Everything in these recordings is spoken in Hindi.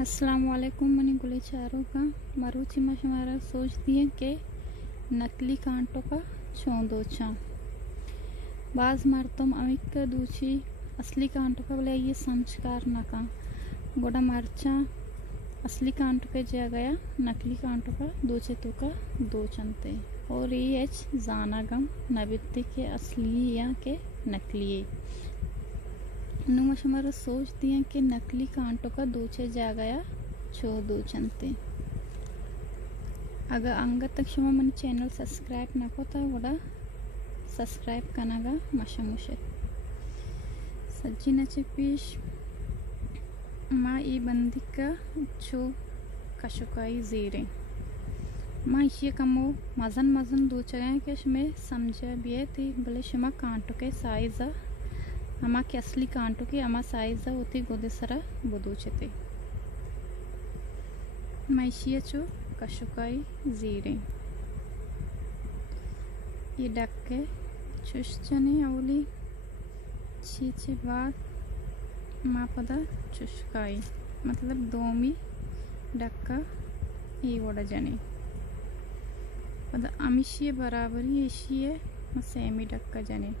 अस्सलाम वालेकुम मनी गुले चारों का मरुची मशमारा सोच दिए कि नकली कांटों का चौंदोचा बाज मरतम अमिक का दूची असली कांटों का बोले ये संस्कार न का गोड़ा मरचा असली कांटों के जा गया नकली कांटों का दूचे तो का दो चंते और ये जाना गम नबित्ते के असली या के नकली नुमशमर सोच दिए कि नकली कांटों का दूचे जा गया चो दो चंते अगर अंग तक शुमा मन चैनल सब्सक्राइब ना को तो वड़ा सब्सक्राइब कनागा मशमुशे सज्जी नचे पीश माँ ई बंदी का चो कशुकाई जीरे माँ ये कमो मजन मजन दो चगे के शमे समझा भी थी भले शुमा कांटों के साइज़ अमा के असली कांटों की अमा साइज़ होती गोदेसरा बदूचते मैशिया चो कशुकाई जीरे ये डक्के चुश्चने अवली छीचे बाद मा पदा चुश्काई मतलब दोमी डक्का ये वड़ा जने पदा अमिशिये बराबरी एशिये सेमी डक्का जने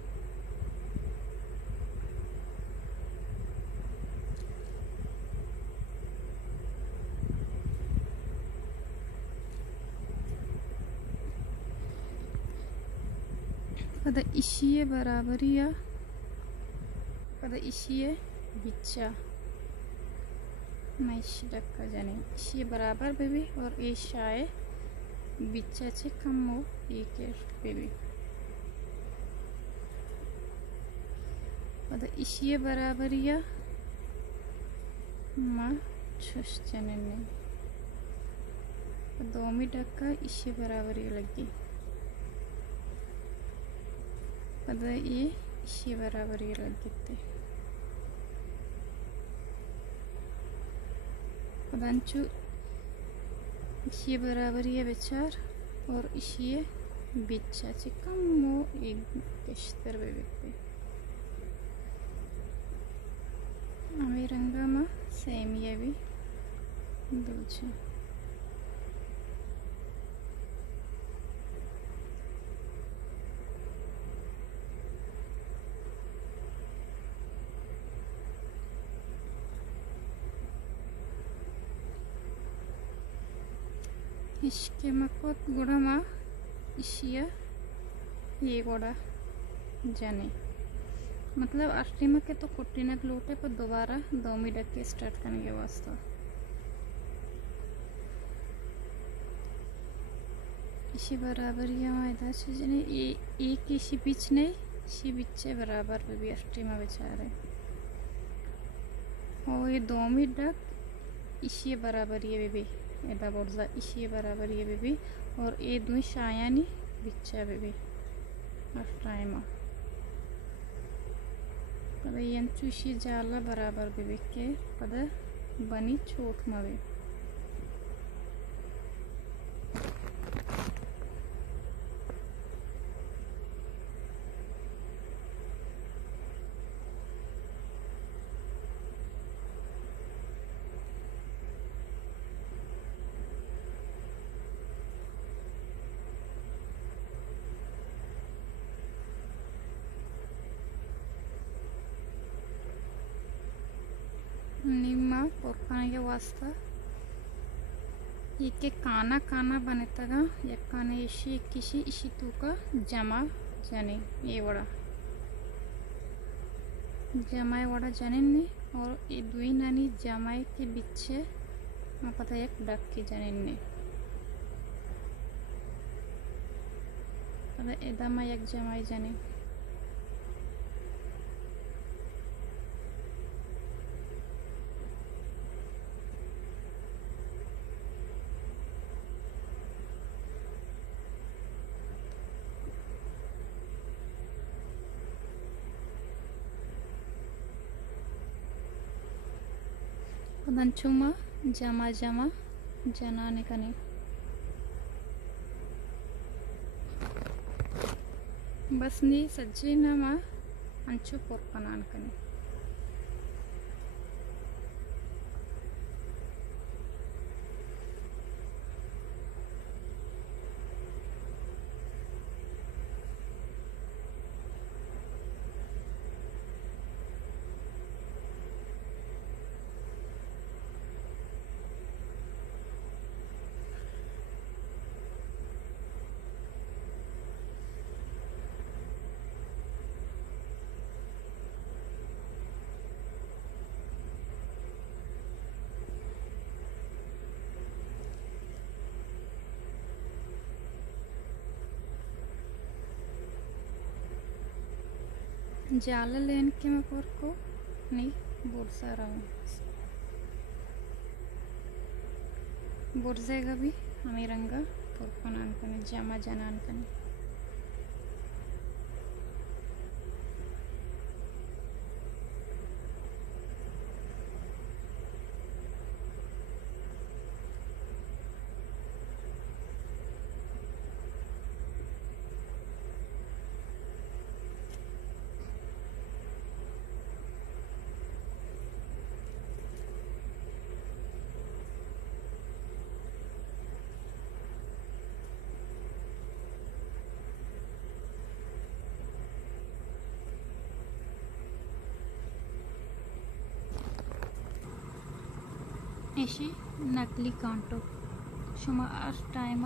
पदा इशिये बराबरिया पदा इशिये बिच्चा मैशी डक्का जाने इशिये बराबर बेबी और ये शाये बिच्चा चे कम हो एक बेबी पदा इशिये बराबरिया माँ छुश जाने ने दो मी डक्का इशिये बराबरिया लगी पदा ये इसी बराबर ये लगते पदांचु इसी बराबर ये बेचार और इसी बिच्चा चिकम मो एक केश्तर बेबते आमी रंगा मा सेमिया भी दूचे इसके मकोत गुड़ा मा इशिया ये गुड़ा जाने मतलब अष्टीमा के तो कुट्टीना लोटे पर दोबारा दो मिनट के स्टार्ट करने के वास्ते इसी बराबर ये मायदा चीज़ ने ये एक इसी बीच नहीं इसी बीचे बराबर भी अष्टीमा बेचारे और ये दो मिनट इसी बराबर ये भी एदा बोर्जा इसी बराबर ये बेबी और ये दुई शायानी बिच्चा बेबी टाइम पद यंचु इसी जाला बराबर बेबी के पद बनी छोट मवे निम्मा पोरखाने के वास्ता ये काना काना बने तगा ये काने इसी किसी इसी तू का जमा जाने ये वड़ा जमाए वड़ा जाने ने और ये दुई नानी जमाए के बिच्छे मैं पता एक डक की जाने ने पता एदामा एक जमाए जाने पदंचुमा जमा जमा जनाने का नहीं बस नी सज्जी नमा अंचु पोर्पनान कने जाल लेन के मैं पर को नहीं बोरसा रहा हूँ बोरसेगा भी हमें रंगा पर को नान कने जामा जनान कने ऐसी नकली कांटोक शुमार टाइम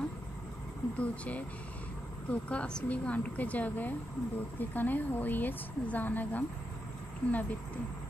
दूचे तो का असली कांटो के जगह दूध के कने हो ये जाना गम नबिते